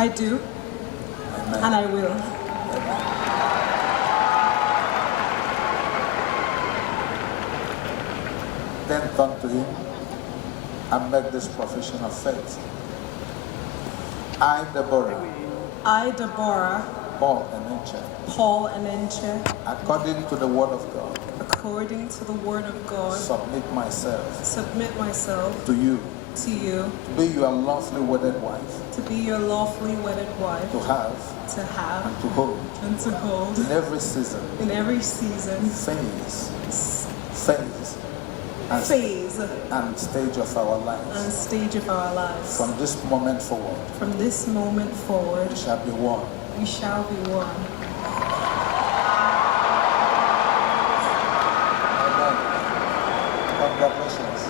I do. Amen. And I will. Then turn to him and make this profession of faith. I, Deborah, Paul Enenche, according to the word of God, submit myself to you, to be your lawfully wedded wife, be to have and to hold in every season, phase and stage of our lives. From this moment forward, we shall be one. Amen. Congratulations.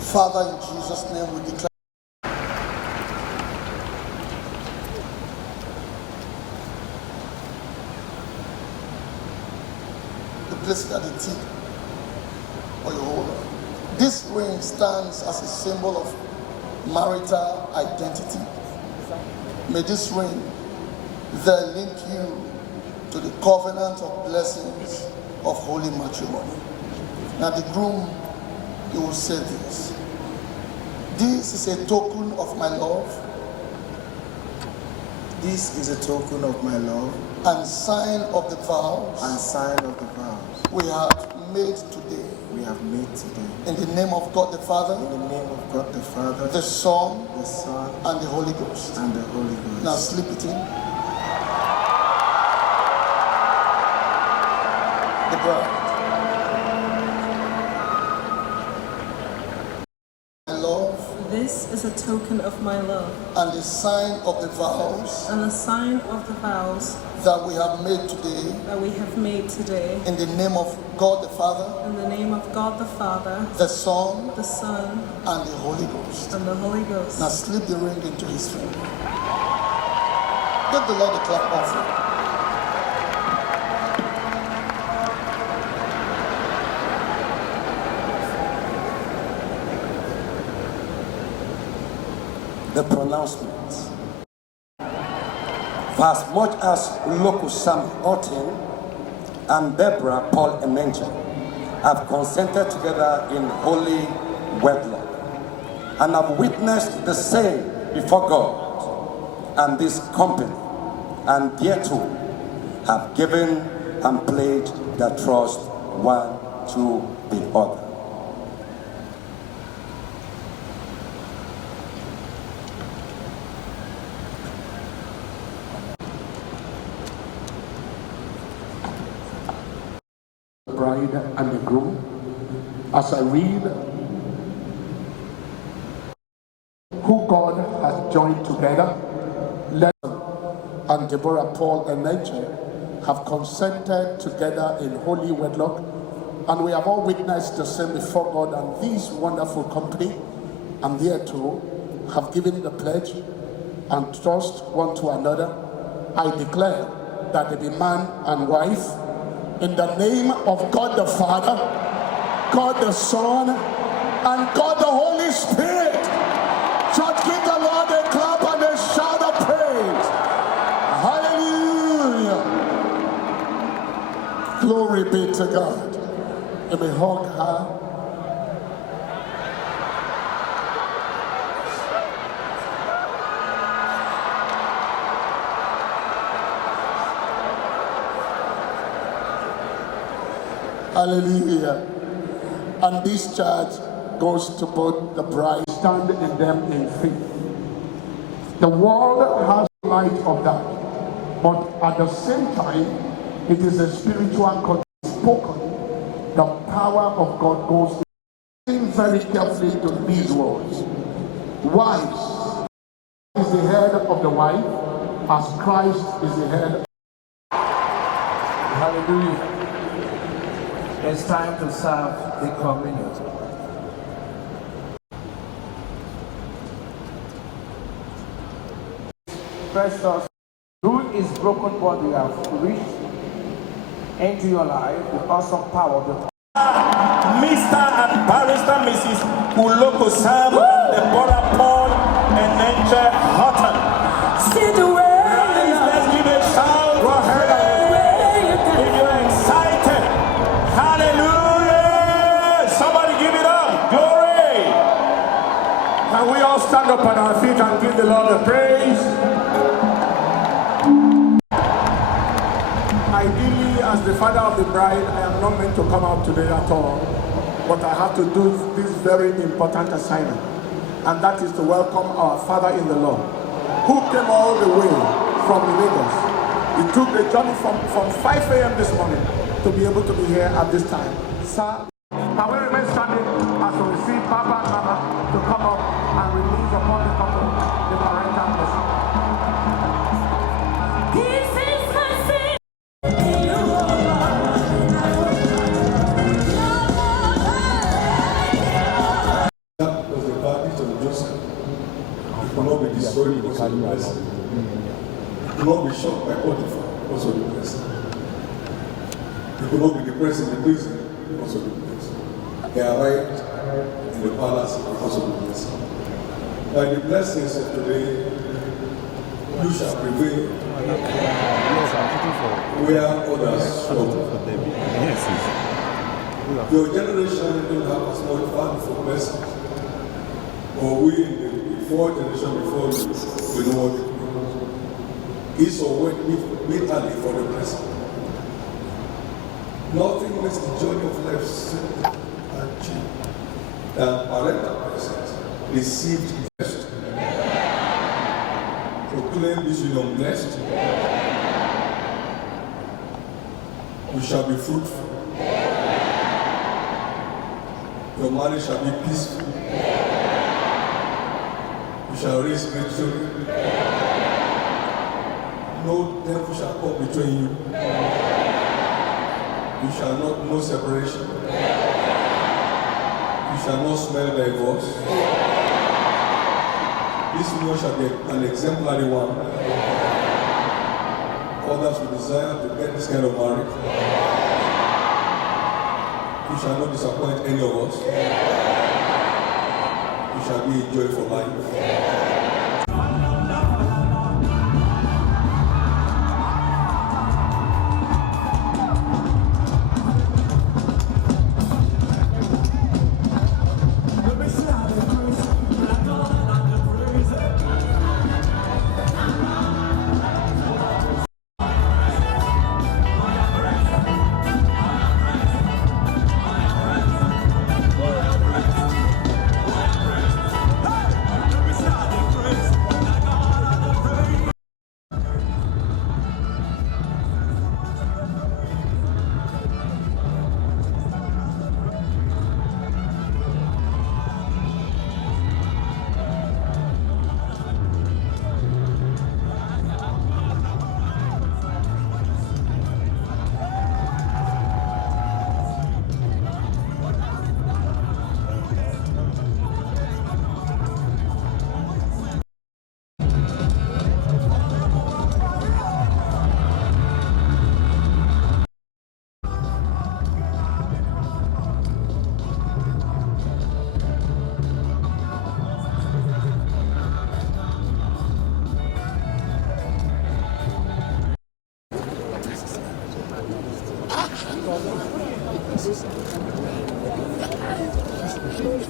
Father, in Jesus' name we declare the place at the tip or your holder. This ring stands as a symbol of marital identity. May this ring then link you to the covenant of blessings of holy matrimony. Now the groom, he will say this. This is a token of my love. This is a token of my love and sign of the vows. We have made today. In the name of God the Father. The Son. And the Holy Ghost. Now slip it in. The bride. This is a token of my love and the sign of the vows that we have made today in the name of God the Father, the Son, and the Holy Ghost. Now slip the ring into his finger. Give the Lord a clap offering. The pronouncement. For as much as Sam Ortom and Deborah, Paul Enenche have consented together in holy wedlock and have witnessed the same before God and this company, and thereto have given and pledged their trust one to the other. Bride and the groom, as I read, who God has joined together, and Deborah, Paul, and Enenche have consented together in holy wedlock, and we have all witnessed the same before God and this wonderful company, and thereto have given the pledge and trust one to another. I declare that they be man and wife, in the name of God the Father, God the Son, and God the Holy Spirit. Church, give the Lord a clap and a shout of praise. Hallelujah. Glory be to God. Let me hug her. Hallelujah. And this charge goes to both the bride. Stand in them in faith. The world has light of that, but at the same time, it is a spiritual spoken. The power of God goes. Listen very carefully to these words. Wives is the head of the wife, as Christ is the head. Hallelujah. It's time to serve the communion. Precious, through his broken body, have reached into your life the awesome power of the Mr. and Barrister Mrs. Uloko Sam and Deborah Paul Enenche Ortom. See the way. Let's give a shout. Go ahead. If you're excited. Hallelujah. Somebody give it up. Glory. Can we all stand up on our feet and give the Lord a praise? Ideally, as the father of the bride, I am not meant to come out today at all. But I have to do this very important assignment. And that is to welcome our father in the Lord, who came all the way from Lagos. He took the journey from 5 a.m. this morning to be able to be here at this time. Sir, can we remain standing as we receive Papa and Mama to come up and release upon the couple the parental blessing. This is my sin. That was the verdict of Joseph. He could not be destroyed because of the blessing. He could not be shocked by Potiphar because of the blessing. He could not be depressed in the prison because of the blessing. He arrived in the palace because of the blessing. By the blessings of today, you shall prevail where others struggle. Your generation don't have as much value for blessings. Or we in the 4th generation before you, we know what it is. Is or work bitterly for the blessing. Nothing makes the journey of life simple and cheap than parental blessings received blessed. Proclaim this union blessed. You shall be fruitful. Your marriage shall be peaceful. You shall raise great children. No devil shall come between you. You shall not know separation. You shall not smell divorce. This union shall be an exemplary one. Others will desire to get this kind of marriage. You shall not disappoint any of us. You shall be a joy for life.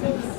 Thank you.